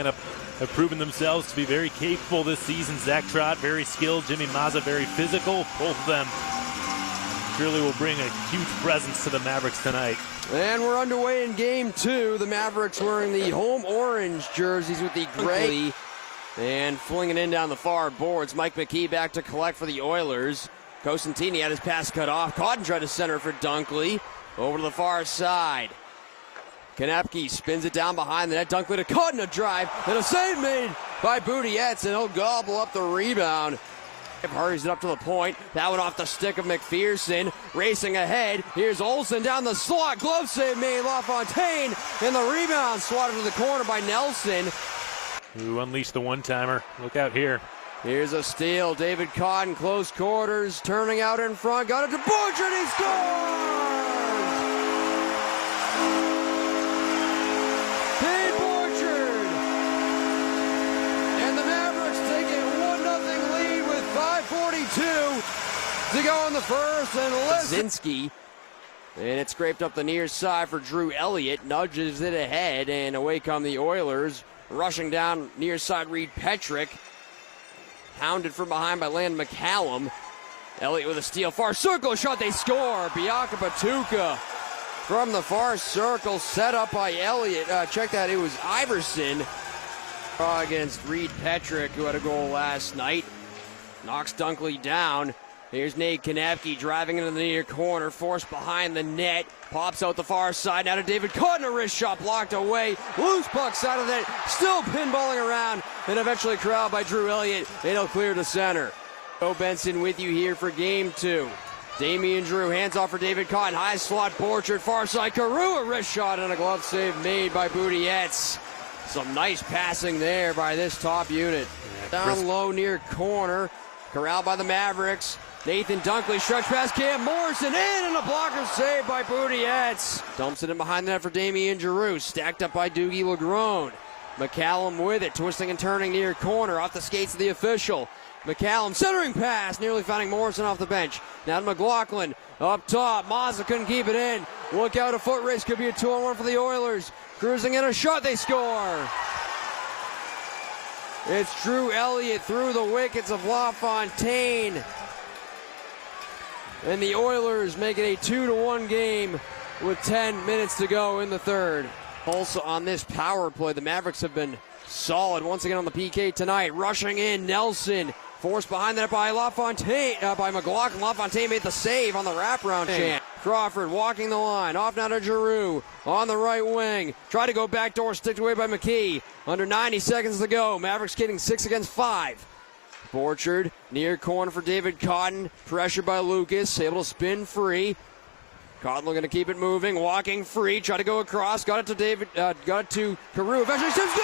lineup have proven themselves to be very capable this season. Zach Trott, very skilled. Jimmy Mazza, very physical. Both of them surely will bring a huge presence to the Mavericks tonight. And we're underway in game two. The Mavericks wearing the home orange jerseys with the gray. And flinging in down the far boards. Mike McKee back to collect for the Oilers. Cosentini had his pass cut off. Cotton tried to center for Dunkley. Over to the far side. Konepke spins it down behind the net. Dunkley to Cotton, a drive. And a save made by Boudietz, and he'll gobble up the rebound. Hurries it up to the point. That one off the stick of McPherson. Racing ahead. Here's Olsen down the slot. Glove save made. LaFontaine. And the rebound swatted to the corner by Nelson. Who unleashed the one-timer. Look out here. Here's a steal. David Cotton, close quarters. Turning out in front. Got it to Borchard. He scores! Pete Borchard. And the Mavericks take a 1-0 lead with 5:42 to go in the first. And Lizinski. And it scraped up the near side for Drew Elliott. Nudges it ahead, and away come the Oilers. Rushing down near side, Reed Petrick. Hounded from behind by Landon McCallum. Elliott with a steal. Far circle shot. They score. Bianca Patuka from the far circle. Set up by Elliott. Check that. It was Iverson against Reed Petrick, who had a goal last night. Knocks Dunkley down. Here's Nate Konepke driving into the near corner. Forced behind the net. Pops out the far side. Now to David Cotton. A wrist shot blocked away. Loose puck side of the net. Still pinballing around. And eventually corralled by Drew Elliott. And he'll clear to center. Joe Benson with you here for game two. Damian Drew hands off for David Cotton. High slot Borchard. Far side Carew. A wrist shot and a glove save made by Boudietz. Some nice passing there by this top unit. Down low near corner. Corralled by the Mavericks. Nathan Dunkley stretch pass, Cam Morrison in, and a blocker save by Boudietz. Dumps it in behind the net for Damian Giroux, stacked up by Dougie Legrone. McCallum with it, twisting and turning near corner, off the skates of the official. McCallum centering pass, nearly finding Morrison off the bench. Now to McLaughlin, up top, Mazza couldn't keep it in. Look out, a foot race, could be a 2-on-1 for the Oilers. Cruising in a shot, they score. It's Drew Elliott through the wickets of LaFontaine. And the Oilers make it a 2-1 game with 10 minutes to go in the third. Also on this power play, the Mavericks have been solid once again on the PK tonight. Rushing in, Nelson. Forced behind that by LaFontaine, by McLaughlin. LaFontaine made the save on the wraparound chant. Crawford walking the line. Off now to Giroux on the right wing. Try to go backdoor, sticked away by McKee. Under 90 seconds to go. Mavericks getting 6 against 5. Borchard, near corner for David Cotton. Pressured by Lucas, able to spin free. Cotton looking to keep it moving, walking free, try to go across. Got it to David, got it to Carew. Eventually, shoots, score!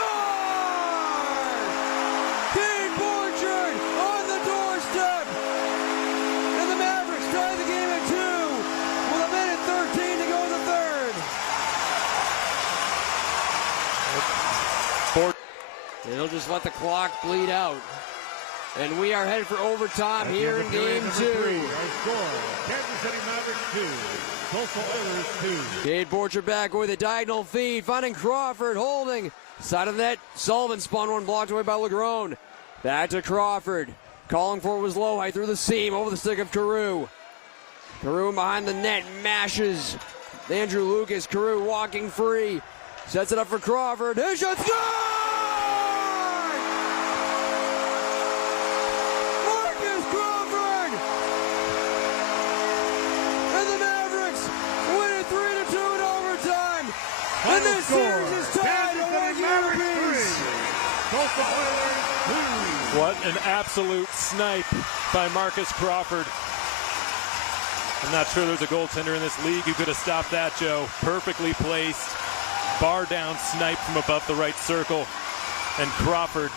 Pete Borchard on the doorstep! And the Mavericks tie the game at 2 with 1:13 to go in the third. And he'll just let the clock bleed out. And we are headed for overtime here in game two. Our score, Kansas City Mavericks 2, Tulsa Oilers 2. Cade Borchard back with a diagonal feed, finding Crawford, holding. Side of the net, Sullivan spun one, blocked away by Legrone. Back to Crawford. Calling for it was Lohi through the seam, over the stick of Carew. Carew behind the net, mashes Andrew Lucas. Carew walking free. Sets it up for Crawford. His shot, score! And this series is tied at 1 game apiece. Tulsa Oilers 2. What an absolute snipe by Marcus Crawford. I'm not sure there's a goaltender in this league who could have stopped that, Joe. Perfectly placed, bar down snipe from above the right circle. And Crawford,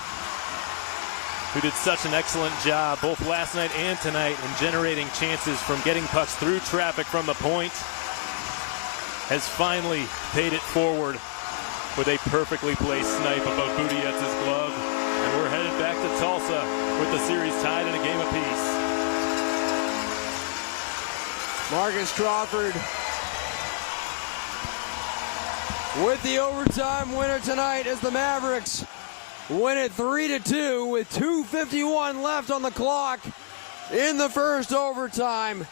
who did such an excellent job both last night and tonight in generating chances from getting pucks through traffic from the point, has finally paid it forward with a perfectly placed snipe above Boudietz's glove. And we're headed back to Tulsa with the series tied in a game apiece. Marcus Crawford with the overtime winner tonight as the Mavericks win it 3-2 with 2:51 left on the clock in the first overtime.